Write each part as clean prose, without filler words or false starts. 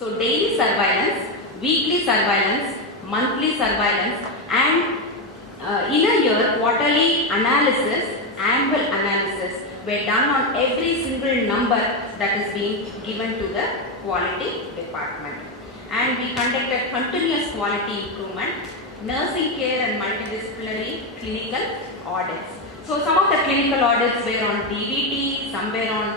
So daily surveillance, weekly surveillance, monthly surveillance, and in a year, quarterly analysis, annual analysis were done on every single number that is being given to the quality department. And we conducted continuous quality improvement, nursing care and multidisciplinary clinical audits. So some of the clinical audits were on DVT, some were on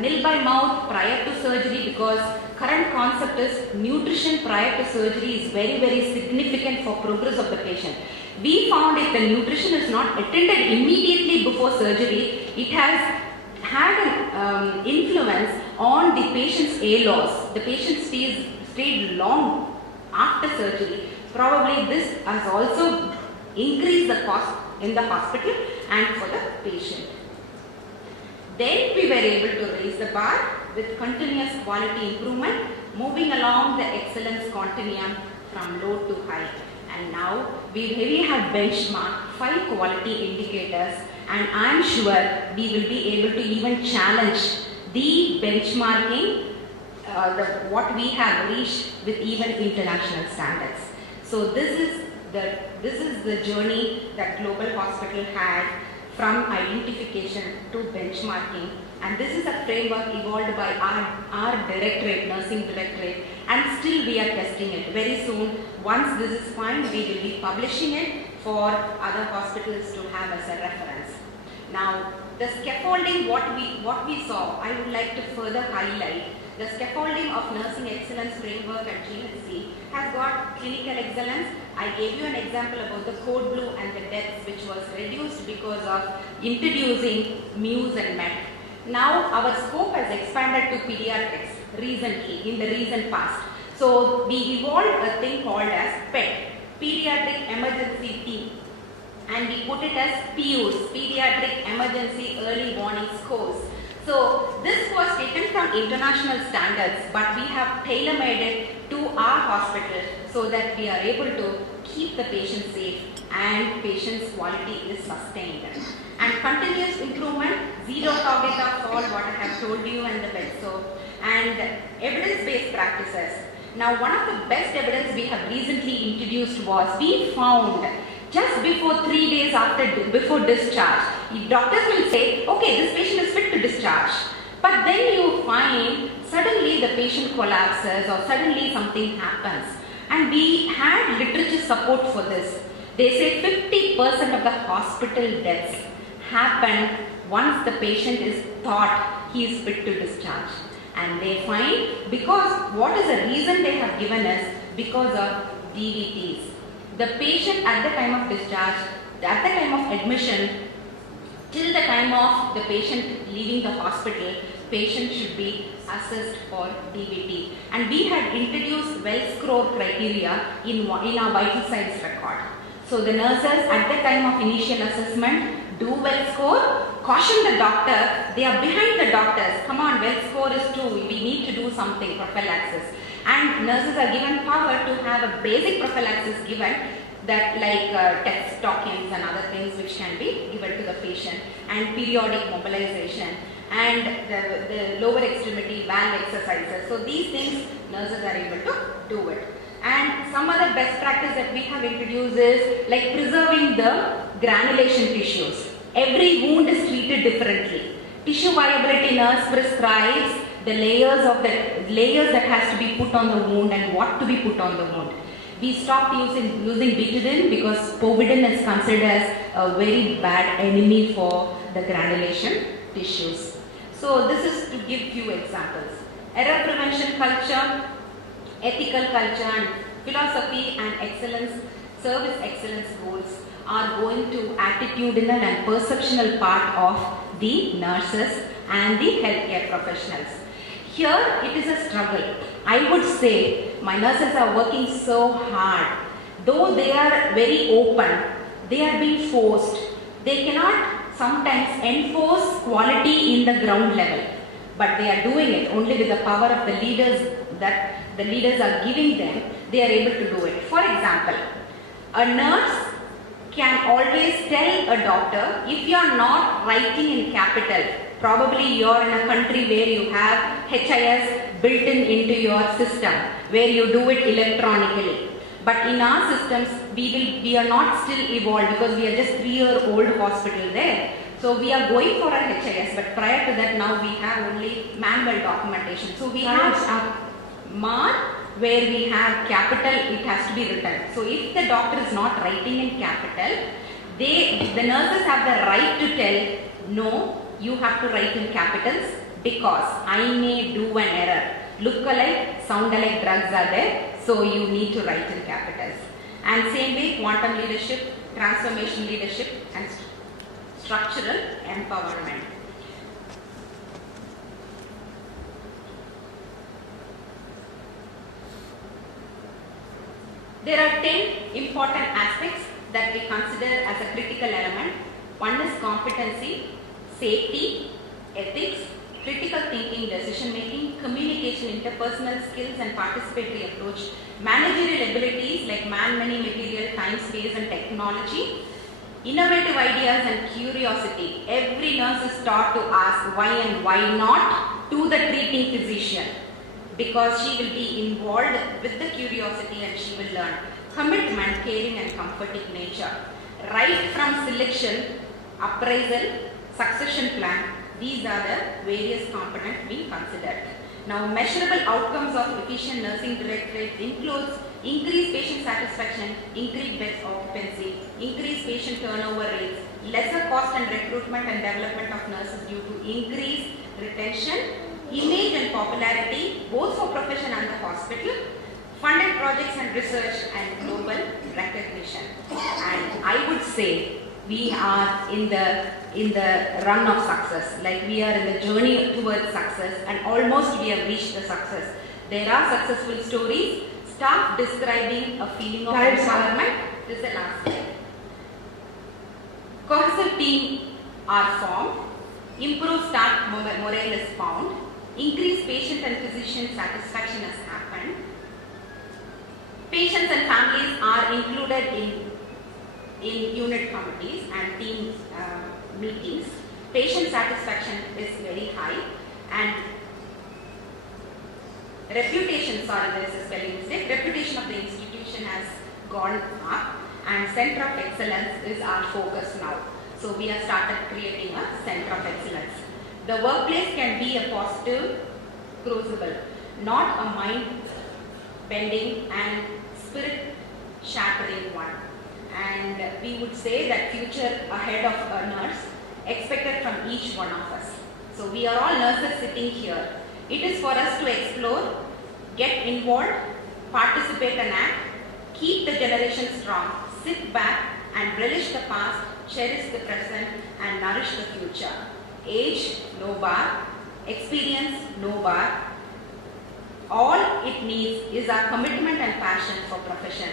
nil by mouth prior to surgery, because current concept is nutrition prior to surgery is very, very significant for progress of the patient. We found if the nutrition is not attended immediately before surgery, it has had an influence on the patient's ALOS. The patient stayed long after surgery. Probably this has also increased the cost in the hospital and for the patient. Then we were able to raise the bar with continuous quality improvement, moving along the excellence continuum from low to high. And now we have benchmarked 5 quality indicators, and I am sure we will be able to even challenge the benchmarking, what we have reached with even international standards. So this is the journey that Global Hospital had from identification to benchmarking, and this is a framework evolved by our directorate, nursing directorate, and still we are testing it. Very soon, once this is fine, we will be publishing it for other hospitals to have as a reference. Now, the scaffolding, what we saw, I would like to further highlight. The scaffolding of Nursing Excellence Framework at GHC has got clinical excellence. I gave you an example about the code blue and the deaths, which was reduced because of introducing Muse and MET. Now our scope has expanded to pediatrics recently, in the recent past. So we evolved a thing called as PET, Pediatric Emergency Team, and we put it as PUs, Pediatric Emergency Early Warning Scores. So this was taken from international standards, but we have tailor-made it to our hospital so that we are able to keep the patient safe and patient's quality is sustained. And continuous improvement, zero target of fault, what I have told you, and the best. So, and evidence-based practices. Now, one of the best evidence we have recently introduced was, we found just before 3 days before discharge, doctors will say, okay, this patient is fit to discharge. But then you find suddenly the patient collapses or suddenly something happens. And we had literature support for this. They say 50% of the hospital deaths happen once the patient is thought he is fit to discharge. And they find, because what is the reason they have given us? Because of DVTs. The patient at the time of discharge, at the time of admission, till the time of the patient leaving the hospital, patient should be assessed for DVT. And we had introduced well-score criteria in our vital signs record. So the nurses at the time of initial assessment do well-score, caution the doctor, they are behind the doctors, come on, well-score is 2, we need to do something, prophylaxis. And nurses are given power to have a basic prophylaxis given, that like text tokens and other things which can be given to the patient, and periodic mobilization, and the lower extremity valve exercises. So these things nurses are able to do it. And some other best practice that we have introduced is like preserving the granulation tissues. Every wound is treated differently. Tissue viability nurse prescribes the layers that has to be put on the wound and what to be put on the wound. We stopped using betadine because povidone is considered as a very bad enemy for the granulation tissues. So this is to give few examples. Error prevention culture, ethical culture, and philosophy and excellence, service excellence goals are going to attitudinal and perceptional part of the nurses and the healthcare professionals. Here it is a struggle. I would say my nurses are working so hard. Though they are very open, they are being forced. They cannot sometimes enforce quality in the ground level, but they are doing it only with the power of the leaders that the leaders are giving them. They are able to do it. For example, a nurse can always tell a doctor, if you are not writing in capital, Probably you're in a country where you have HIS built into your system, where you do it electronically. But in our systems, we are not still evolved because we are just 3-year-old hospital there. So we are going for a HIS, but prior to that now we have only manual documentation. So we have a mark where we have capital, it has to be written. So if the doctor is not writing in capital, the nurses have the right to tell, no, you have to write in capitals because I may do an error. Look alike, sound alike drugs are there, so you need to write in capitals. And same way, quantum leadership, transformation leadership, and structural empowerment. There are 10 important aspects that we consider as a critical element. One is competency, safety, ethics, critical thinking, decision making, communication, interpersonal skills and participatory approach, managerial abilities like man, money, material, time, space and technology, innovative ideas and curiosity. Every nurse is taught to ask why and why not to the treating physician, because she will be involved with the curiosity and she will learn. Commitment, caring and comforting nature. Right from selection, appraisal, succession plan, these are the various components we considered. Now, measurable outcomes of efficient nursing directorate includes increased patient satisfaction, increased bed occupancy, increased patient turnover rates, lesser cost and recruitment and development of nurses due to increased retention, image and popularity both for profession and the hospital, funded projects and research and global recognition. And I would say we are in the run of success, like we are in the journey towards success and almost we have reached the success. There are successful stories, staff describing a feeling of empowerment. This is the last slide. Cohesive team are formed, improved staff morale is found, increased patient and physician satisfaction has happened. Patients and families are included in unit committees and team meetings. Patient satisfaction is very high and reputation, sorry there is a spelling mistake, reputation of the institution has gone up and Center of Excellence is our focus now. So we have started creating a Center of Excellence. The workplace can be a positive crucible, not a mind-bending and spirit-shattering one. And we would say that future ahead of a nurse expected from each one of us. So we are all nurses sitting here. It is for us to explore, get involved, participate and act, keep the generation strong, sit back and relish the past, cherish the present and nourish the future. Age, no bar. Experience, no bar. All it needs is our commitment and passion for profession,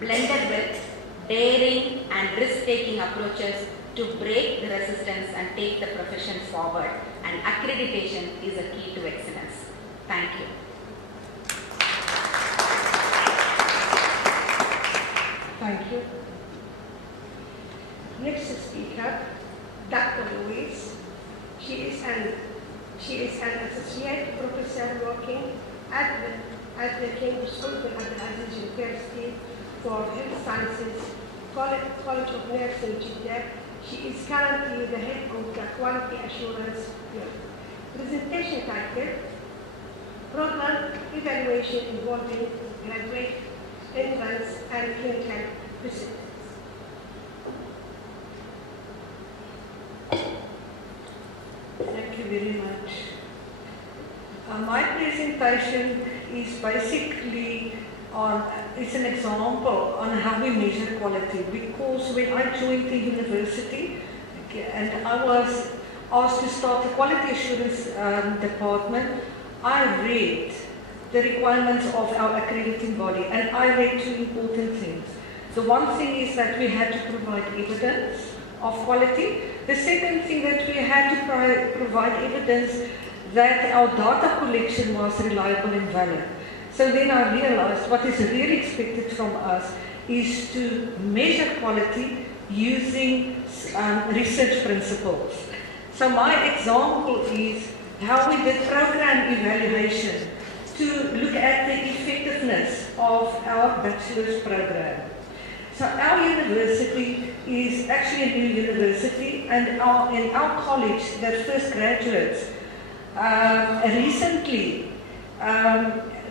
blended with daring and risk-taking approaches to break the resistance and take the profession forward. And accreditation is a key to excellence. Thank you. Thank you. Next speaker, Dr. Louise. She is an associate professor working at the Cambridge School of Abdulaziz University for Health Sciences, College of Nursing, Jeddah. She is currently the head of the Quality Assurance Unit. Presentation title: Program Evaluation Involving Graduate Entrance and Clinical Visits. Thank you very much. My presentation is basically it's an example on how we measure quality, because when I joined the university and I was asked to start the quality assurance department, I read the requirements of our accrediting body and I read two important things. The one thing is that we had to provide evidence of quality. The second thing that we had to provide evidence that our data collection was reliable and valid. So then I realized what is really expected from us is to measure quality using research principles. So my example is how we did program evaluation to look at the effectiveness of our bachelor's program. So our university is actually a new university, and in our college, the first graduates recently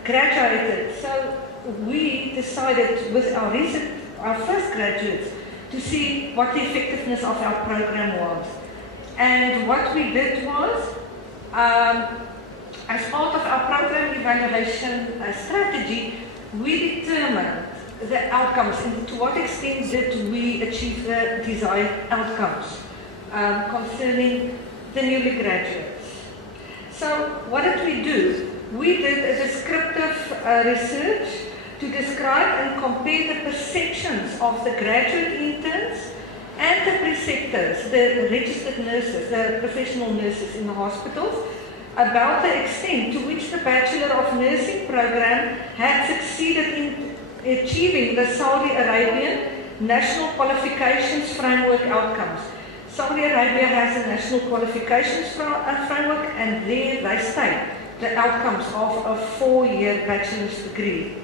graduated. So we decided with our first graduates to see what the effectiveness of our program was. And what we did was, as part of our program evaluation strategy, we determined the outcomes and to what extent did we achieve the desired outcomes concerning the newly graduates. So what did we do? We did a descriptive research to describe and compare the perceptions of the graduate interns and the preceptors, the registered nurses, the professional nurses in the hospitals, about the extent to which the Bachelor of Nursing program had succeeded in achieving the Saudi Arabian National Qualifications Framework outcomes. Saudi Arabia has a National Qualifications Framework, and there they state the outcomes of a 4-year bachelor's degree.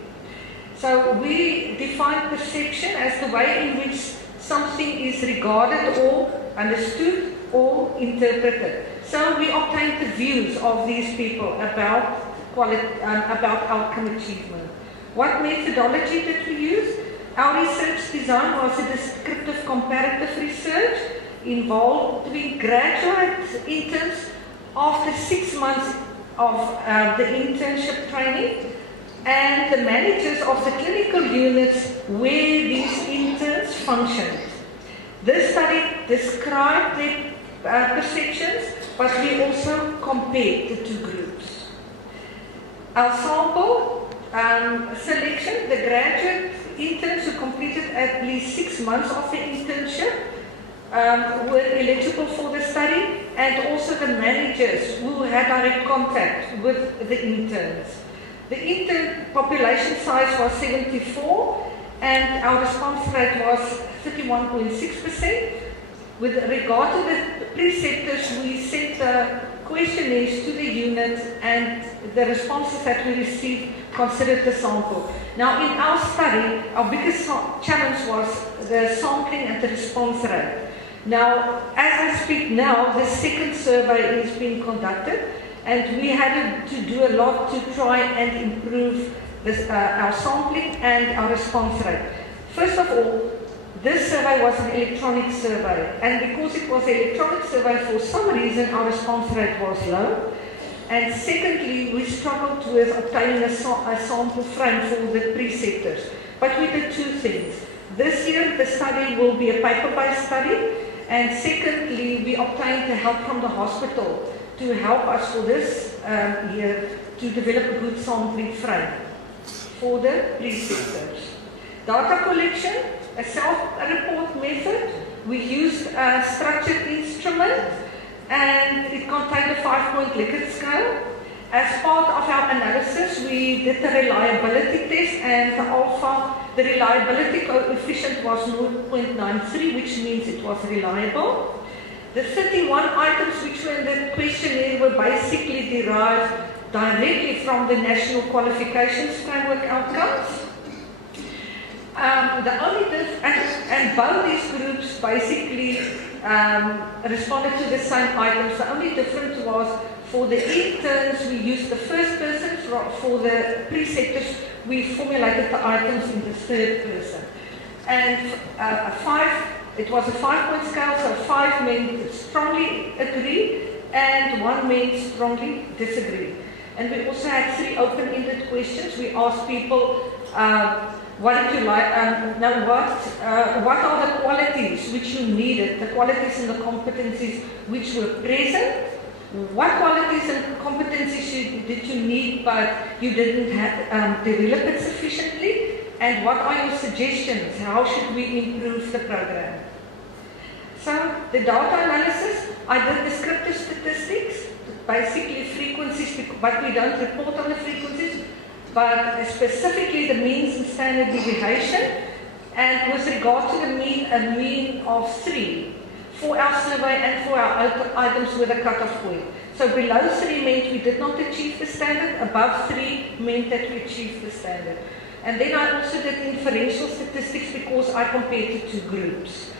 So we define perception as the way in which something is regarded or understood or interpreted. So we obtained the views of these people about outcome achievement. What methodology did we use? Our research design was a descriptive comparative research involving graduate interns after 6 months of the internship training and the managers of the clinical units where these interns functioned. This study described their perceptions, but we also compared the two groups. Our sample selection, the graduate interns who completed at least 6 months of the internship were eligible for the study, and also the managers who had direct contact with the interns. The intern population size was 74, and our response rate was 31.6%. With regard to the preceptors, we sent the questionnaires to the unit, and the responses that we received considered the sample. Now, in our study, our biggest challenge was the sampling and the response rate. Now, as I speak now, the second survey is being conducted, and we had to do a lot to try and improve this, our sampling and our response rate. First of all, this survey was an electronic survey, and because it was an electronic survey, for some reason our response rate was low. And secondly, we struggled with obtaining a sample frame for the preceptors. But we did two things. This year, the study will be a paper-based study, and secondly, we obtained the help from the hospital to help us for this year to develop a good sampling frame for the preceptors. Data collection, a self-report method. We used a structured instrument, and it contained a 5-point Likert scale. As part of our analysis, we did the reliability test, and the reliability coefficient was 0.93, which means it was reliable. The 31 items which were in the questionnaire were basically derived directly from the National Qualifications Framework outcomes. And both these groups basically responded to the same items. The only difference was for the interns, we used the first person. For the preceptors, we formulated the items in the third person. And it was a 5-point scale, so 5 meant strongly agree, and 1 meant strongly disagree. And we also had 3 open-ended questions. We asked people, what did you like? What are the qualities which you needed, the qualities and the competencies which were present? What qualities and competencies did you need but you didn't have develop it sufficiently? And what are your suggestions? How should we improve the program? So the data analysis, I did descriptive statistics, basically frequencies, but we don't report on the frequencies, but specifically the means and standard deviation. And with regard to the mean, a mean of 3 for our survey and for our items with a cut-off point. So below 3 meant we did not achieve the standard, above 3 meant that we achieved the standard. And then I also did inferential statistics because I compared the two groups,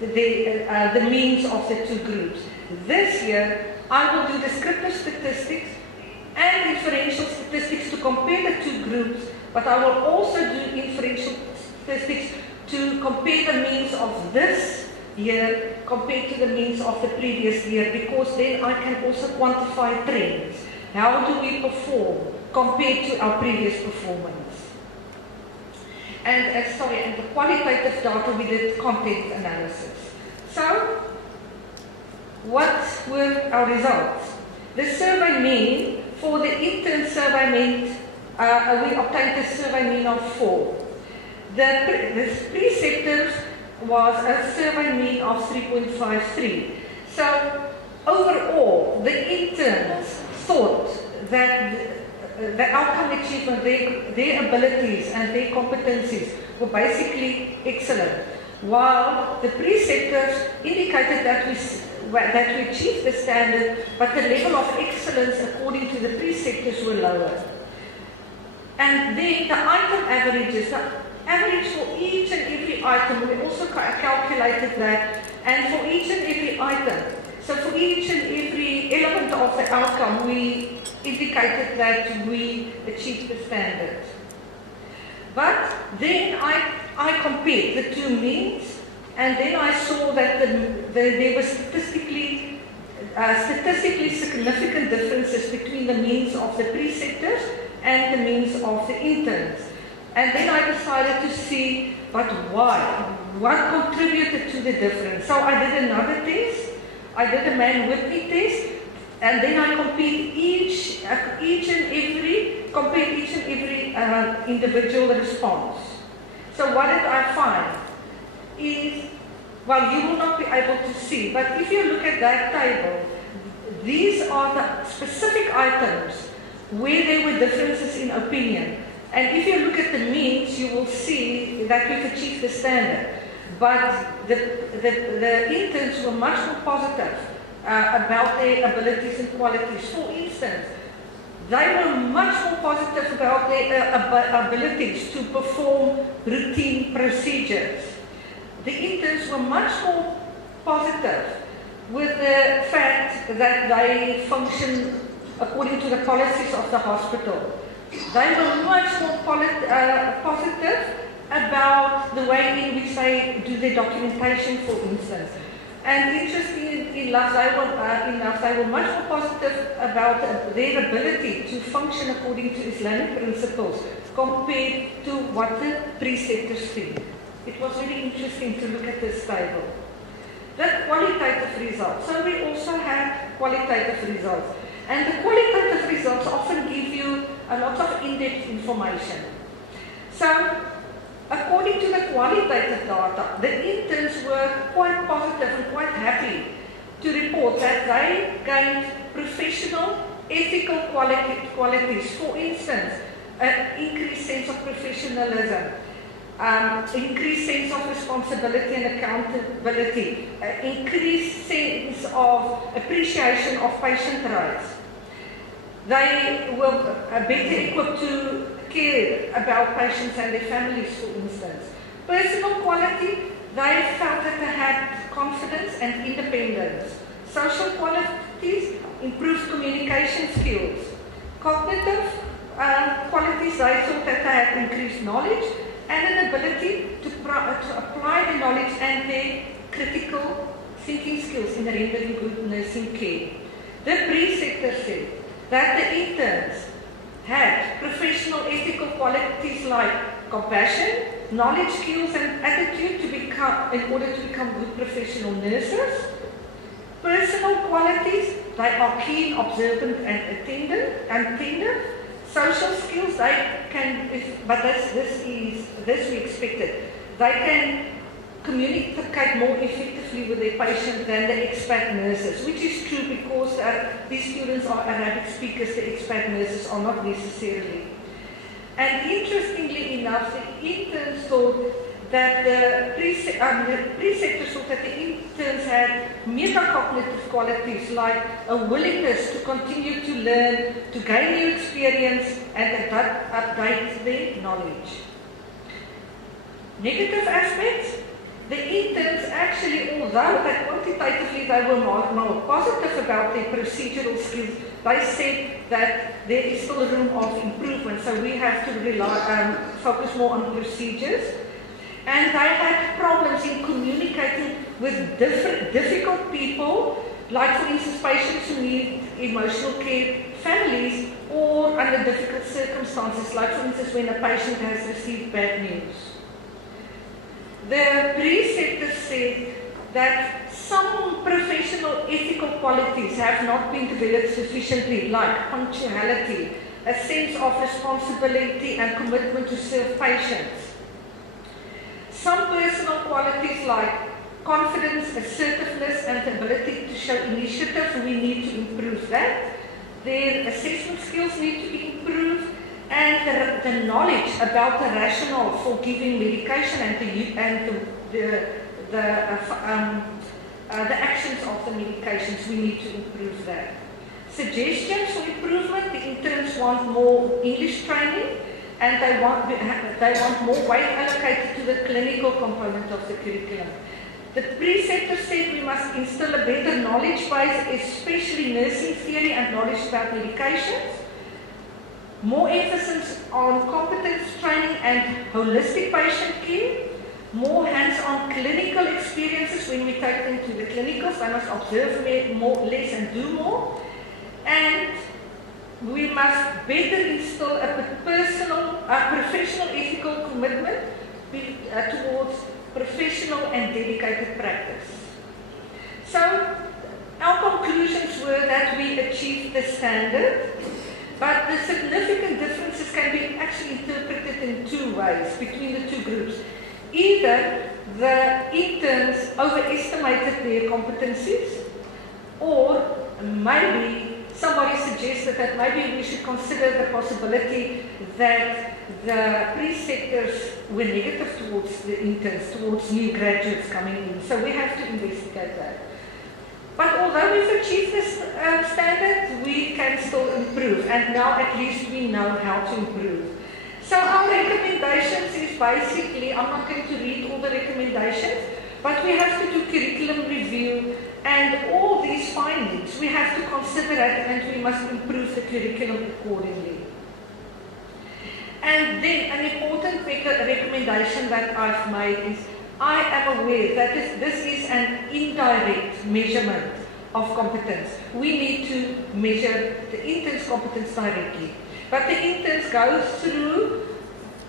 the means of the two groups. This year, I will do descriptive statistics and inferential statistics to compare the two groups, but I will also do inferential statistics to compare the means of this year compared to the means of the previous year, because then I can also quantify trends. How do we perform compared to our previous performance? And the qualitative data, we did content analysis. So, what were our results? The survey mean, for the intern survey mean, we obtained a survey mean of 4. The preceptors was a survey mean of 3.53. So, overall, the interns thought that the outcome achievement, their abilities and their competencies were basically excellent, while the preceptors indicated that we achieved the standard, but the level of excellence according to the preceptors were lower. And then the item averages, the average for each and every item, we also calculated that, and for each and every item. So for each and every element of the outcome, we indicated that we achieved the standard. But then I compared the two means, and then I saw that there were statistically significant differences between the means of the preceptors and the means of the interns. And then I decided to see, but why? What contributed to the difference? So I did another test. I did a Mann-Whitney test, and then I compared each and every individual response. So what did I find? Is, well, you will not be able to see, but if you look at that table, these are the specific items where there were differences in opinion. And if you look at the means, you will see that we've achieved the standard. But the interns were much more positive about their abilities and qualities. For instance, they were much more positive about their abilities to perform routine procedures. The interns were much more positive with the fact that they function according to the policies of the hospital. They were much more positive about the way in which they do their documentation, for instance. And interestingly enough, they were much more positive about their ability to function according to Islamic principles compared to what the preceptors think. It was really interesting to look at this table. The qualitative results. So we also had qualitative results. And the qualitative results often give you a lot of in-depth information. So, according to the qualitative data, the interns were quite positive and quite happy to report that they gained professional, ethical qualities. For instance, an increased sense of professionalism, increased sense of responsibility and accountability, increased sense of appreciation of patient rights. They were better equipped to care about patients and their families, for instance. Personal quality, they felt that they had confidence and independence. Social qualities, improved communication skills. Cognitive qualities, they thought that they had increased knowledge and an ability to apply the knowledge and their critical thinking skills in rendering good nursing care. The preceptor said that the interns had professional ethical qualities like compassion, knowledge, skills and attitude in order to become good professional nurses. Personal qualities, they are keen, observant and attentive. Social skills, they can, but this we expected. They can communicate more effectively with their patients than the expat nurses, which is true because these students are Arabic speakers, the expat nurses are not necessarily. And interestingly enough, the interns thought that the preceptors thought that the interns had metacognitive qualities like a willingness to continue to learn, to gain new experience, and update their knowledge. Negative aspects, the interns actually, although that quantitatively they were more positive about their procedural skills, they said that there is still room of improvement, so we have to focus more on procedures. And they had problems in communicating with difficult people, like for instance patients who need emotional care, families, or under difficult circumstances, like for instance when a patient has received bad news. The preceptors said that some professional ethical qualities have not been developed sufficiently, like punctuality, a sense of responsibility and commitment to serve patients. Some personal qualities like confidence, assertiveness, and the ability to show initiative, we need to improve that. Their assessment skills need to be improved, and the knowledge about the rationale for giving medication and the actions of the medications, we need to improve that. Suggestions for improvement, the interns want more English training, and they want more weight allocated to the clinical component of the curriculum. The preceptor said we must instill a better knowledge base, especially nursing theory and knowledge about medications. More emphasis on competence training and holistic patient care. More hands-on clinical experiences when we take them to the clinicals. They must observe less and do more. And we must better instill a professional ethical commitment towards professional and dedicated practice. So our conclusions were that we achieved the standard, but the significant differences can be actually interpreted in two ways between the two groups. Either the interns overestimated their competencies, or maybe somebody suggested that maybe we should consider the possibility that the preceptors were negative towards the interns, towards new graduates coming in. So we have to investigate that. But although we've achieved this standard, we can still improve. And now at least we know how to improve. So our recommendations is basically, I'm not going to read all the recommendations, but we have to do curriculum review, and all these findings we have to consider it, and we must improve the curriculum accordingly. And then an important recommendation that I've made is, I am aware that this is an indirect measurement of competence. We need to measure the intern's competence directly. But the interns go through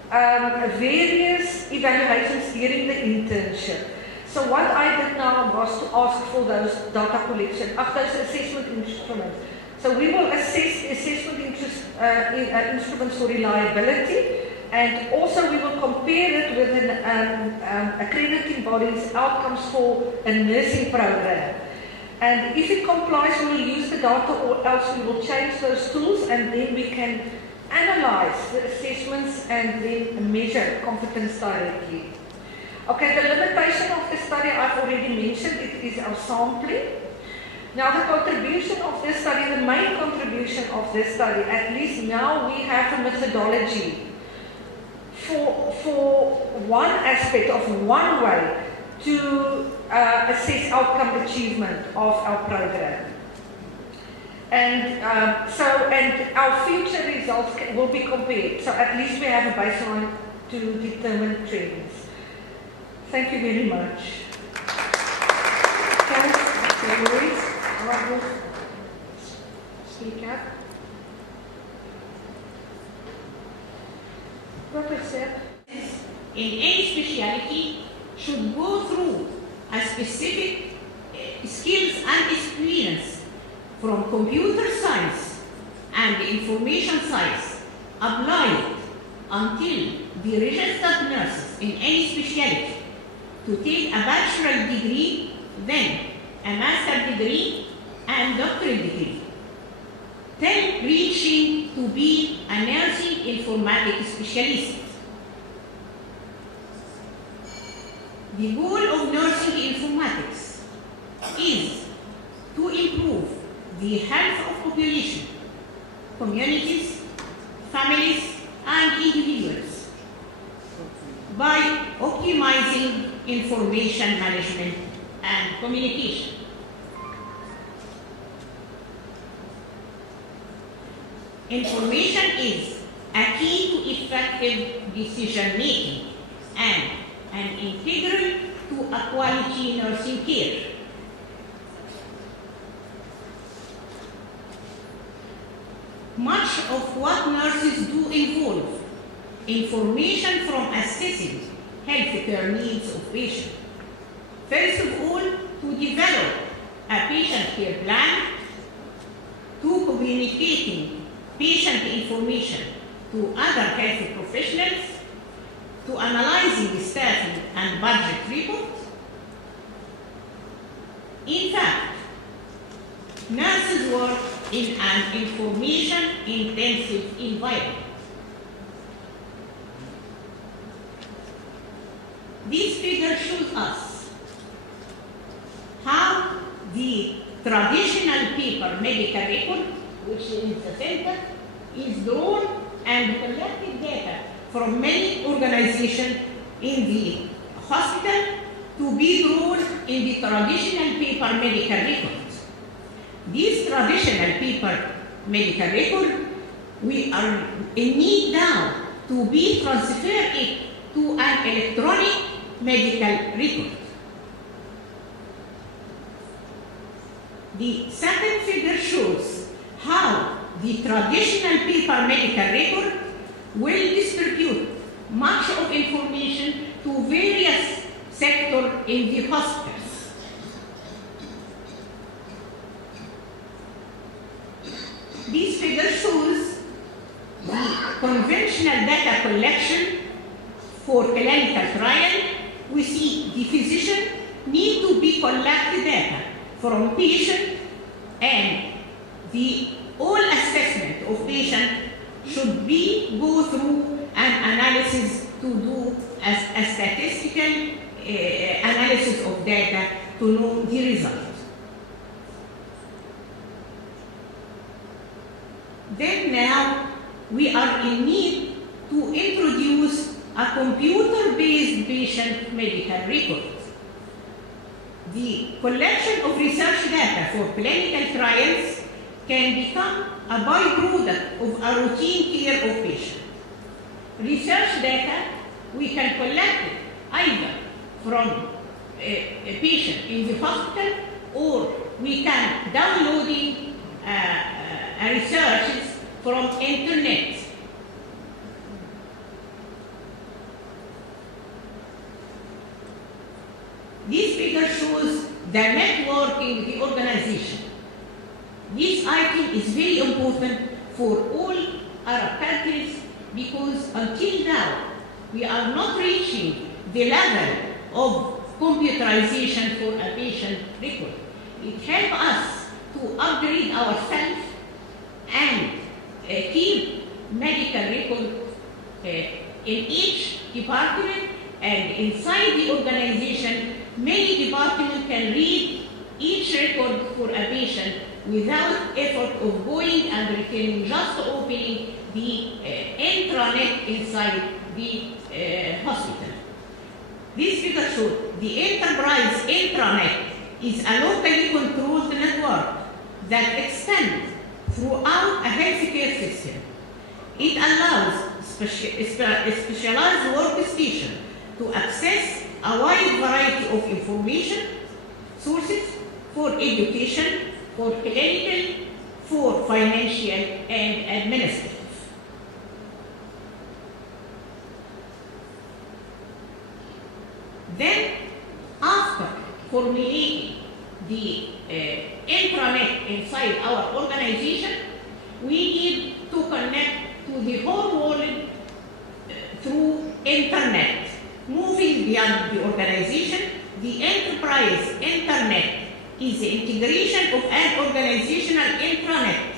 various evaluations during the internship. So what I did now was to ask for those data collection, those assessment instruments. So we will assess assessment instruments for reliability, and also we will compare it with an accrediting body's outcomes for a nursing program. And if it complies, we will use the data, or else we will change those tools, and then we can analyze the assessments and then measure competence directly. Okay, the limitation of the study I've already mentioned, it is our sampling. Now the contribution of this study, the main contribution of this study, at least now we have a methodology for one aspect of one way to assess outcome achievement of our program. And and our future results will be compared. So at least we have a baseline to determine trends. Thank you very much. Thanks, Dr. Louise. I will speak up. Professor. In any specialty should go through a specific skills and experience from computer science and information science applied until the registered nurses in any specialty to take a bachelor degree, then a master degree and doctorate degree, till reaching to be a nursing informatics specialist. The goal of nursing informatics is to improve the health of population, communities, families, and individuals by optimizing information management and communication. Information is a key to effective decision making and an integral to a quality nursing care. Much of what nurses do involve information from assessing healthcare needs of patients. First of all, to develop a patient care plan, to communicating patient information to other health professionals, to analyzing the staffing and budget reports. In fact, nurses work in an information-intensive environment. This figure shows us how the traditional paper medical record, which is in the center, is drawn and collected data from many organizations in the hospital to be drawn in the traditional paper medical records. This traditional paper medical record, we are in need now to be transferred it to an electronic medical record. The second figure shows how the traditional paper medical record will distribute much of information to various sectors in the hospitals. This figure shows the conventional data collection for clinical trial. We see the physician need to be collected data from patient, and the all assessment of patient should be go through an analysis to do a statistical analysis of data to know the result. Then now we are in need to introduce a computer-based patient medical record. The collection of research data for clinical trials can become a byproduct of a routine care of patient. Research data, we can collect it either from a patient in the hospital, or we can downloading researches from internet. This figure shows the network in the organization. This item is very important for all Arab countries because until now we are not reaching the level of computerization for a patient record. It helps us to upgrade ourselves and keep medical record in each department, and inside the organization many departments can read each record for a patient without effort of going and returning, just opening the intranet inside the hospital. This figure shows the enterprise intranet is a locally controlled network that extends throughout a healthcare system. It allows specialized workstation to access a wide variety of information sources for education, for clinical, for financial and administrative. Then, after formulating the intranet inside our organization, we need to connect to the whole world through internet. Moving beyond the organization, the enterprise internet is the integration of an organizational intranet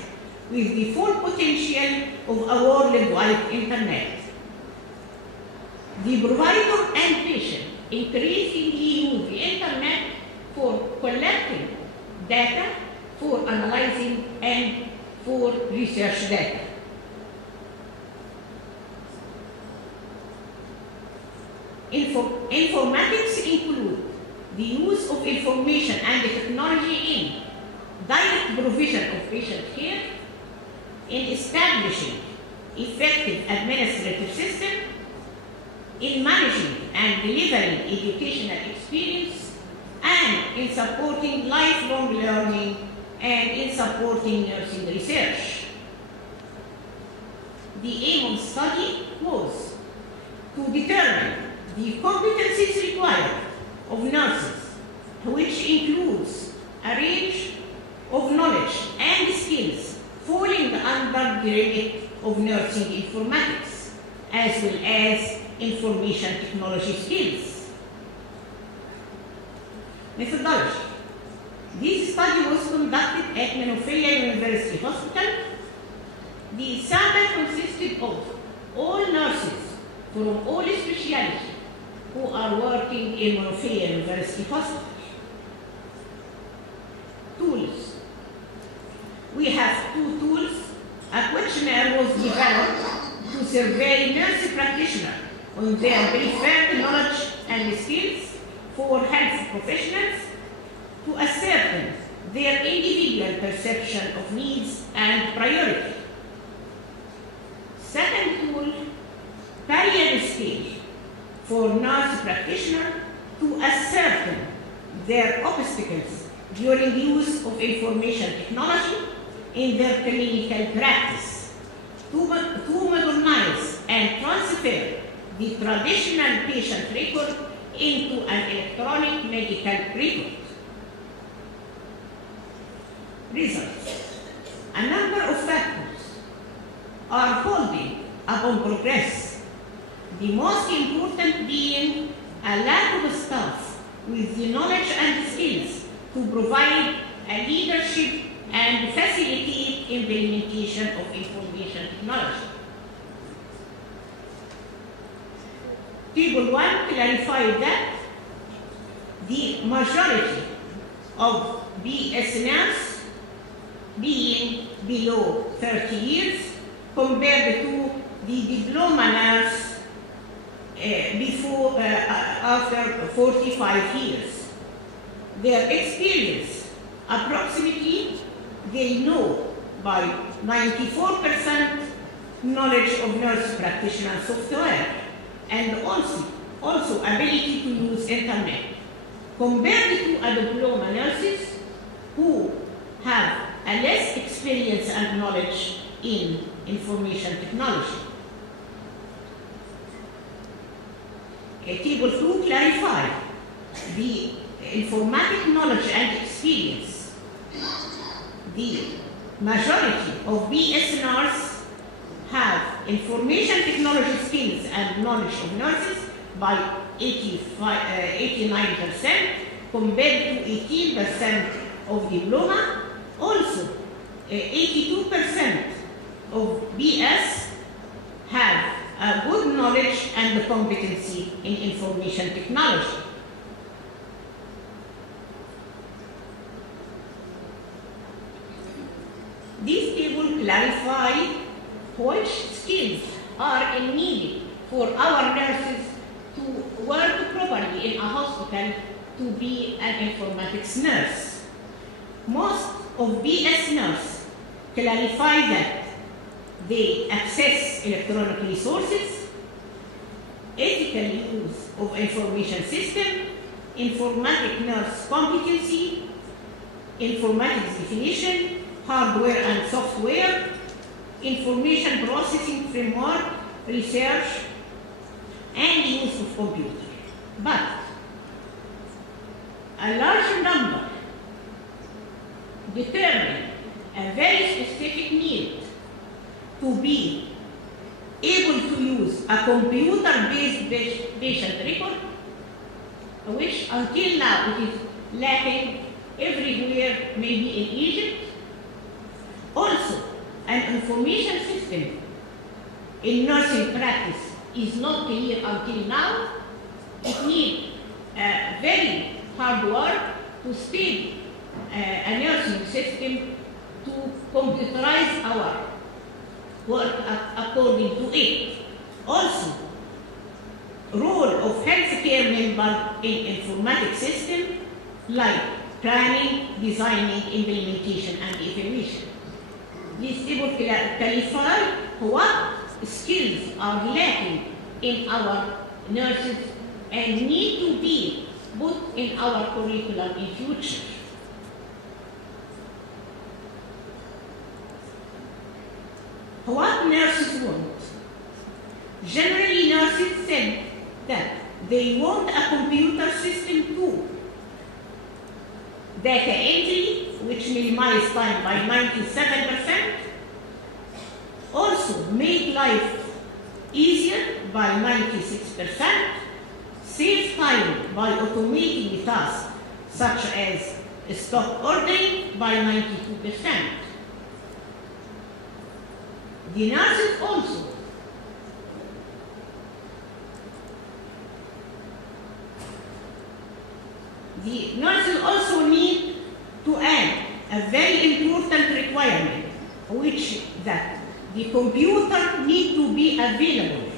with the full potential of a worldwide internet. The provider and patient increasingly use the internet for collecting data, for analyzing, and for research data. Informatics include the use of information and technology in direct provision of patient care, in establishing effective administrative system, in managing and delivering educational experience, and in supporting lifelong learning and in supporting nursing research. The aim of study was to determine the competencies required of nurses, which includes a range of knowledge and skills falling under the remit of nursing informatics, as well as information technology skills. Methodology. This study was conducted at Menofia University Hospital. The sample consisted of all nurses from all specialties who are working in Menofia University Hospital. Tools. We have two tools. A questionnaire was developed to survey nurse practitioners on their preferred knowledge and skills for health professionals to ascertain their individual perception of needs and priority. Second tool, career scale for nurse practitioners to ascertain their obstacles during the use of information technology in their clinical practice, to modernize and transfer the traditional patient record into an electronic medical record. Results. A number of factors are holding upon progress, the most important being a lack of staff with the knowledge and skills to provide a leadership and facilitate implementation of information technology. Table 1 clarified that the majority of BS nurses being below 30 years compared to the diploma nurse after 45 years. Their experience, approximately, they know by 94% knowledge of nurse practitioner software and also ability to use internet, compared to a diploma nurses who have a less experience and knowledge in information technology. Table 2 clarified the informatic knowledge and experience. The majority of BSNRs have information technology skills and knowledge of nurses by 89% compared to 18% of diploma. Also, 82% of BS have a good knowledge and competency in information technology. This table clarifies which skills are needed for our nurses to work properly in a hospital to be an informatics nurse. Most of BS nurses clarify that they access electronic resources, ethical use of information system, informatic nurse competency, informatics definition, hardware and software, information processing framework, research, and use of computer. But a large number determine a very specific need to be able to use a computer-based patient record, which until now it is lacking everywhere, maybe in Egypt. Also, an information system in nursing practice is not clear until now. It needs very hard work to speed a nursing system to computerize our work according to it. Also, role of healthcare member in informatics system like planning, designing, implementation, and evaluation. This table clarifies what skills are lacking in our nurses and need to be put in our curriculum in future. What nurses want? Generally, nurses said that they want a computer system too. Data entry, which minimize time by 97%, also make life easier by 96%, save time by automating tasks such as stock ordering by 92%. The nurses also need to add a very important requirement, which that the computer need to be available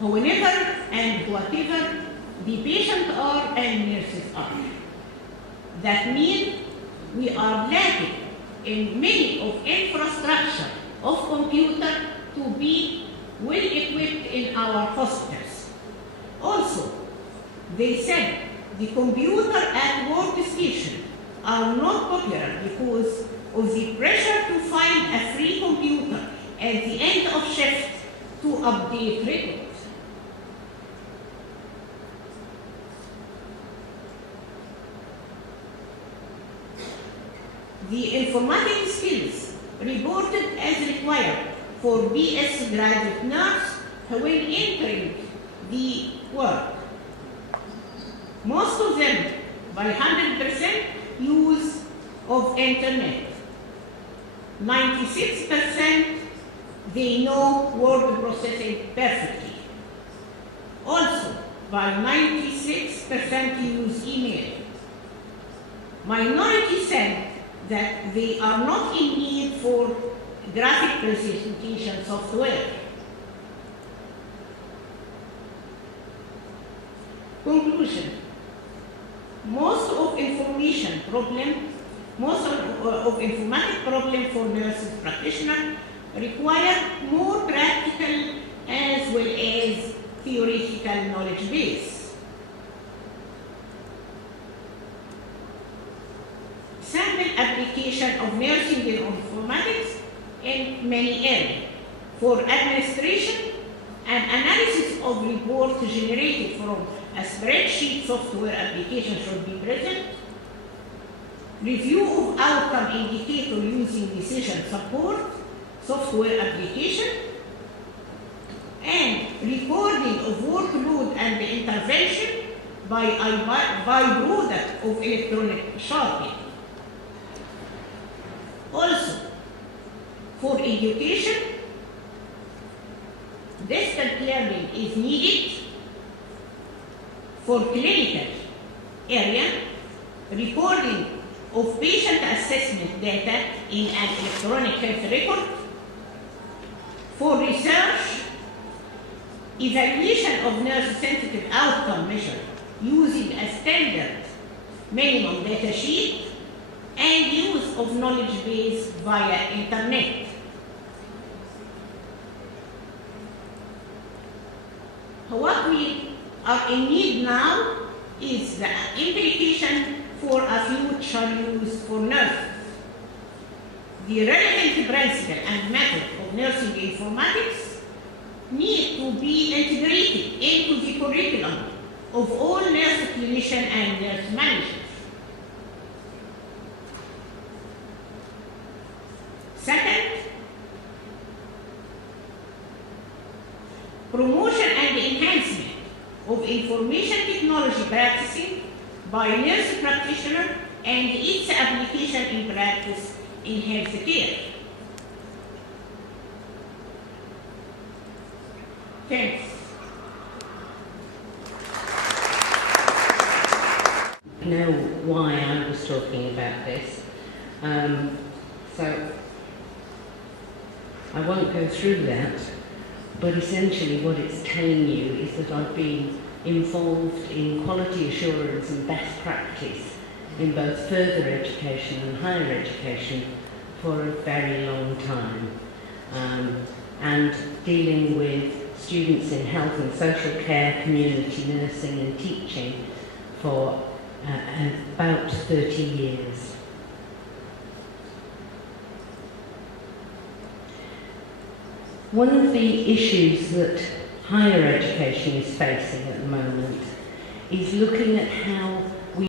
whenever and whatever the patient are and nurses are. That means we are lacking in many of infrastructure of computer to be well equipped in our hospitals. Also, they said the computer at workstation are not popular because of the pressure to find a free computer at the end of shift to update records. The informatics skills reported as required for BS graduate nurse when entering the work. Most of them, by 100%, use of internet. 96% they know word processing perfectly. Also, by 96% use email. Minority said that they are not in need for graphic presentation software. Conclusion. Most of informatics problem for nurses practitioners require more practical as well as theoretical knowledge base. Sample application of nursing in informatics in many areas. For administration and analysis of reports generated from a spreadsheet software application should be present. Review of outcome indicator using decision support software application. And recording of workload and intervention by byproduct of electronic charting. Also, for education, distant learning is needed. For clinical area, recording of patient assessment data in an electronic health record. For research, evaluation of nurse-sensitive outcome measure using a standard minimum data sheet and use of knowledge base via internet. What we are in need now is the implication for a future use for nurses. The relevant principle and method of nursing informatics need to be integrated into the curriculum of all nurse clinicians and nurse managers. Second, promotion and enhancement of information technology practicing by nurse practitioner and its application in practice in healthcare. Thanks. So I won't go through that, but essentially what it's telling you is that I've been involved in quality assurance and best practice in both further education and higher education for a very long time, and dealing with students in health and social care, community nursing and teaching for about 30 years. One of the issues that higher education is facing at the moment is looking at how